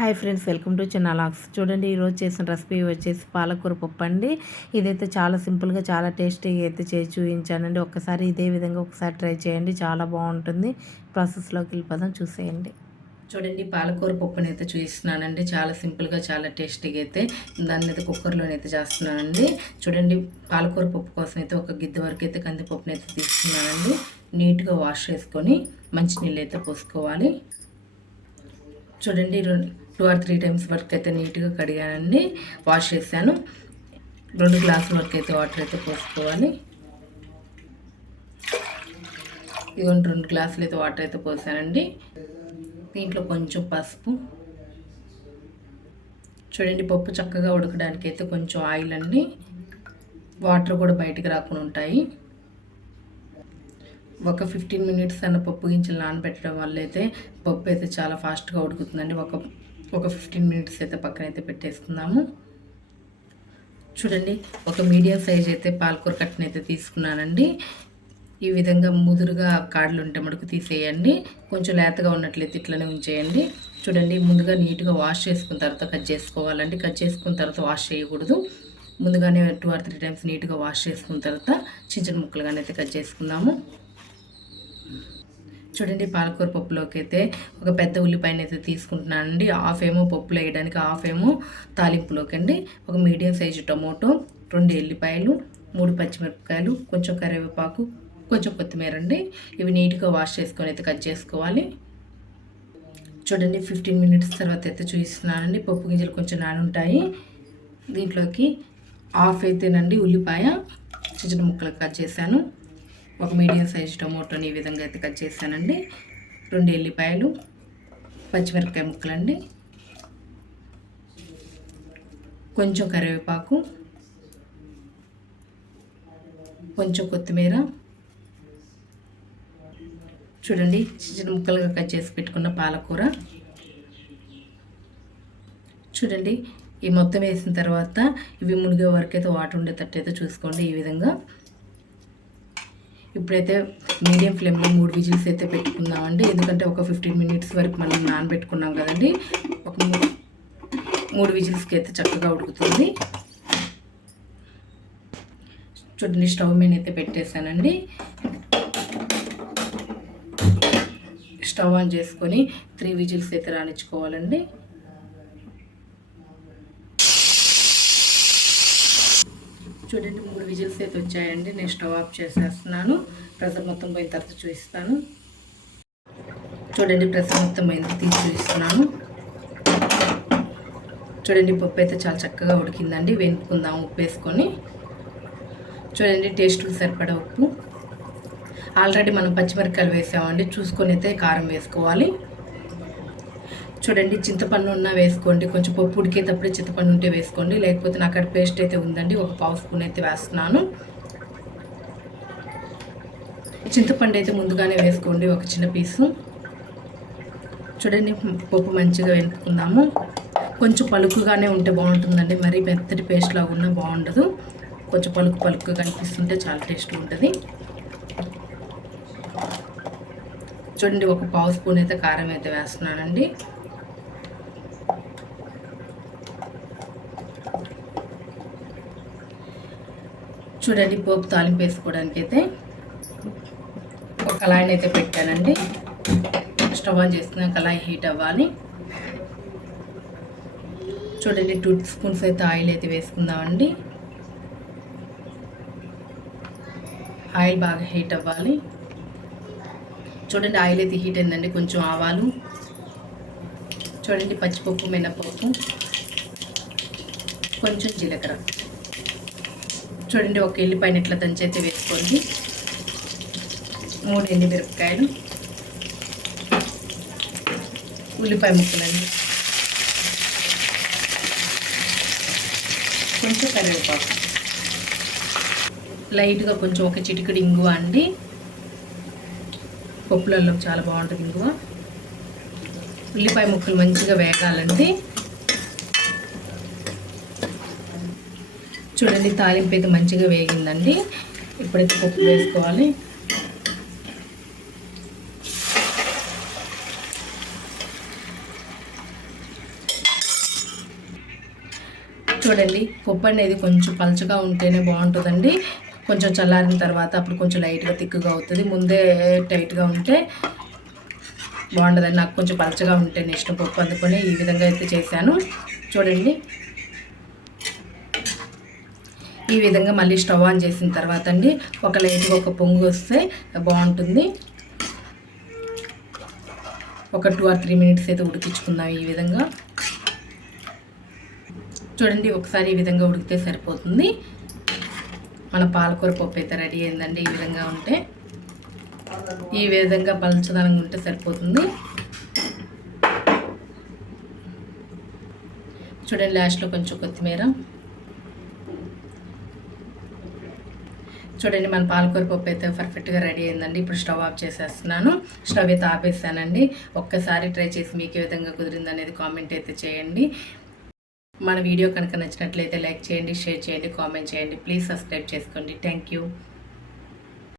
Hi friends welcome to చిన్నాలాక్స్ చూడండి ఈరోజు చేసిన రెసిపీ వచ్చేసి పాలకూర పప్పు అండి ఇదైతే చాలా సింపుల్గా చాలా టేస్టీగా అయితే చేసి చూపించానండి. ఒక్కసారి ఇదే విధంగా ఒకసారి ట్రై చేయండి చాలా బాగుంటుంది. ప్రాసెస్లోకి వెళ్ళిపోదాం చూసేయండి. చూడండి పాలకూర పప్పుని అయితే చూపిస్తున్నానండి. చాలా సింపుల్గా చాలా టేస్టీగా అయితే దాన్ని అయితే కుక్కర్లోనైతే చేస్తున్నానండి. చూడండి పాలకూర పప్పు కోసం అయితే ఒక గిద్దె వరకు అయితే కందిపప్పుని అయితే తీసుకున్నానండి. నీట్గా వాష్ చేసుకొని మంచినీళ్ళు అయితే పోసుకోవాలి. చూడండి రెండు టూ ఆర్ త్రీ టైమ్స్ వరకు అయితే నీట్గా కడిగానండి వాష్ చేశాను. రెండు గ్లాసుల వరకు అయితే వాటర్ అయితే పోసుకోవాలి. ఇదిగోండి రెండు గ్లాసులు అయితే వాటర్ అయితే పోసానండి. దీంట్లో కొంచెం పసుపు. చూడండి పప్పు చక్కగా ఉడకడానికి అయితే కొంచెం ఆయిల్ అండి వాటర్ కూడా బయటకు రాకుండా ఉంటాయి. ఒక ఫిఫ్టీన్ మినిట్స్ అన్న పప్పు గింజలు నానబెట్టడం వల్ల అయితే పప్పు అయితే చాలా ఫాస్ట్గా ఉడుకుతుందండి. ఒక ఒక ఫిఫ్టీన్ మినిట్స్ అయితే పక్కన అయితే పెట్టేసుకుందాము. చూడండి ఒక మీడియం సైజ్ అయితే పాలకూర కట్టని అయితే తీసుకున్నానండి. ఈ విధంగా ముదురుగా కాడలు ఉంటే మటుకు తీసేయండి. కొంచెం లేతగా ఉన్నట్లయితే ఇట్లనే ఉంచేయండి. చూడండి ముందుగా నీట్గా వాష్ చేసుకున్న తర్వాత కట్ చేసుకోవాలండి. కట్ చేసుకున్న తర్వాత వాష్ చేయకూడదు. ముందుగానే టూ ఆర్ త్రీ టైమ్స్ నీట్గా వాష్ చేసుకున్న తర్వాత చిన్న చిన్న ముక్కలుగానే అయితే కట్ చేసుకుందాము. చూడండి పాలకూర పప్పులోకి అయితే ఒక పెద్ద ఉల్లిపాయని అయితే తీసుకుంటున్నానండి. హాఫ్ ఏమో పప్పులు వేయడానికి హాఫ్ ఏమో తాలింపులోకి అండి ఒక మీడియం సైజు టొమాటో రెండు ఎల్లిపాయలు మూడు పచ్చిమిరపకాయలు కొంచెం కరివేపాకు కొంచెం కొత్తిమీర అండి. ఇవి నీట్గా వాష్ చేసుకొని అయితే కట్ చేసుకోవాలి. చూడండి ఫిఫ్టీన్ మినిట్స్ తర్వాత అయితే చూపిస్తున్నానండి. పప్పు గింజలు కొంచెం నానుంటాయి. దీంట్లోకి హాఫ్ అయితేనండి ఉల్లిపాయ. చిన్న చిన్న ముక్కలు కట్ చేశాను. ఒక మీడియం సైజ్ టొమాటోని ఈ విధంగా అయితే కట్ చేశానండి రెండు ఎల్లిపాయలు పచ్చిమిరపకాయ ముక్కలండి. కొంచెం కరివేపాకు కొంచెం కొత్తిమీర. చూడండి చిన్న ముక్కలుగా కట్ చేసి పెట్టుకున్న పాలకూర. చూడండి ఈ మొత్తం వేసిన తర్వాత ఇవి మునిగే వరకు అయితే వాటర్ ఉండేటట్టు అయితే చూసుకోండి ఈ విధంగా. ఇప్పుడైతే మీడియం ఫ్లేమ్లో మూడు విజిల్స్ అయితే పెట్టుకుందామండి. ఎందుకంటే ఒక ఫిఫ్టీన్ మినిట్స్ వరకు మనం నానబెట్టుకున్నాం కదండి. ఒక మూడు విజిల్స్కి అయితే చక్కగా ఉడుకుతుంది. చూడండి స్టవ్ మీద అయితే పెట్టేశానండి. స్టవ్ ఆన్ చేసుకొని త్రీ విజిల్స్ అయితే రాణించుకోవాలండి చూడండి మూడు విజిల్స్ అయితే వచ్చాయండి. నేను స్టవ్ ఆఫ్ చేసేస్తున్నాను. ప్రెషర్ మొత్తం పోయిన తర్వాత చూపిస్తాను. చూడండి ప్రెషర్ మొత్తం పోయింది తీసి చూపిస్తున్నాను. చూడండి పప్పు అయితే చాలా చక్కగా ఉడికిందండి. వెనుక్కుందాం ఉప్పు వేసుకొని. చూడండి టేస్ట్ సరిపడా ఉప్పు. ఆల్రెడీ మనం పచ్చిమిరపకాయలు వేసామండి. చూసుకొని అయితే కారం వేసుకోవాలి. చూడండి చింతపండు ఉన్న వేసుకోండి కొంచెం పప్పు ఉడికేటప్పుడే చింతపండు ఉంటే వేసుకోండి లేకపోతే నాకు అక్కడ పేస్ట్ అయితే ఉందండి ఒక పావు స్పూన్ అయితే వేస్తున్నాను. చింతపండు అయితే ముందుగానే వేసుకోండి ఒక చిన్న పీసు. చూడండి పప్పు మంచిగా వెనుకుందాము కొంచెం పలుకుగానే ఉంటే బాగుంటుందండి మరి మెత్తటి పేస్ట్ లాగా ఉన్నా బాగుండదు. కొంచెం పలుకు పలుకు కనిపిస్తుంటే చాలా టేస్ట్ ఉంటుంది. చూడండి ఒక పావు స్పూన్ అయితే కారం అయితే వేస్తున్నానండి. చూడండి పోపు తాలింపు వేసుకోవడానికి అయితే ఒక కళాయిని అయితే పెట్టానండి. స్టవ్ ఆన్ చేసిన కళాయి హీట్ అవ్వాలి. చూడండి టూ స్పూన్స్ అయితే ఆయిల్ అయితే వేసుకుందామండి. ఆయిల్ బాగా హీట్ అవ్వాలి. చూడండి ఆయిల్ అయితే హీట్ అయిందండి కొంచెం ఆవాలు. చూడండి పచ్చిపప్పు మినపప్పు. కొంచెం జీలకర్ర. చూడండి ఒక ఎల్లిపాయని ఇట్లా దంచైతే అయితే వేసుకోండి. మూడు ఎండిమిరపకాయలు. ఉల్లిపాయ ముక్కలండి. కొంచెం కరివేపాకు. లైట్గా కొంచెం ఒక చిటికడి ఇంగువ అండి. పప్పులలో చాలా బాగుంటుంది ఇంగువ. ఉల్లిపాయ ముక్కలు మంచిగా వేగాలండి. చూడండి తాలింపు అయితే మంచిగా వేగిందండి. ఇప్పుడైతే పప్పు వేసుకోవాలి. చూడండి పప్పు అనేది కొంచెం పలుచగా ఉంటేనే బాగుంటుందండి. కొంచెం చల్లారిన తర్వాత అప్పుడు కొంచెం లైట్గా తిక్కుగా అవుతుంది. ముందే టైట్గా ఉంటే బాగుంటుందండి నాకు కొంచెం పలచగా ఉంటేనే ఇష్టం పప్పు. అందుకొని ఈ విధంగా అయితే చేశాను. చూడండి. ఈ విధంగా మళ్ళీ స్టవ్ ఆన్ చేసిన తర్వాత అండి ఒక లైట్గా ఒక పొంగు వస్తే బాగుంటుంది. ఒక టూ ఆర్ త్రీ మినిట్స్ అయితే ఉడికించుకుందాం ఈ విధంగా. చూడండి ఒకసారి ఈ విధంగా ఉడికితే సరిపోతుంది. మన పాలకూర పప్పు అయితే రెడీ అయిందండి ఈ విధంగా ఉంటే. ఈ విధంగా పలచదనంగా ఉంటే సరిపోతుంది. చూడండి లాస్ట్లో కొంచెం కొత్తిమీర. చూడండి మన పాలకూర పప్పు అయితే పర్ఫెక్ట్గా రెడీ అయిందండి. ఇప్పుడు స్టవ్ ఆఫ్ చేసేస్తున్నాను. స్టవ్ అయితే ఆపేస్తానండి ఒక్కసారి ట్రై చేసి మీకు ఏ విధంగా కుదిరింది అనేది కామెంట్ అయితే చేయండి. మన వీడియో కనుక నచ్చినట్లయితే లైక్ చేయండి షేర్ చేయండి కామెంట్ చేయండి. ప్లీజ్ సబ్స్క్రైబ్ చేసుకోండి. Thank you.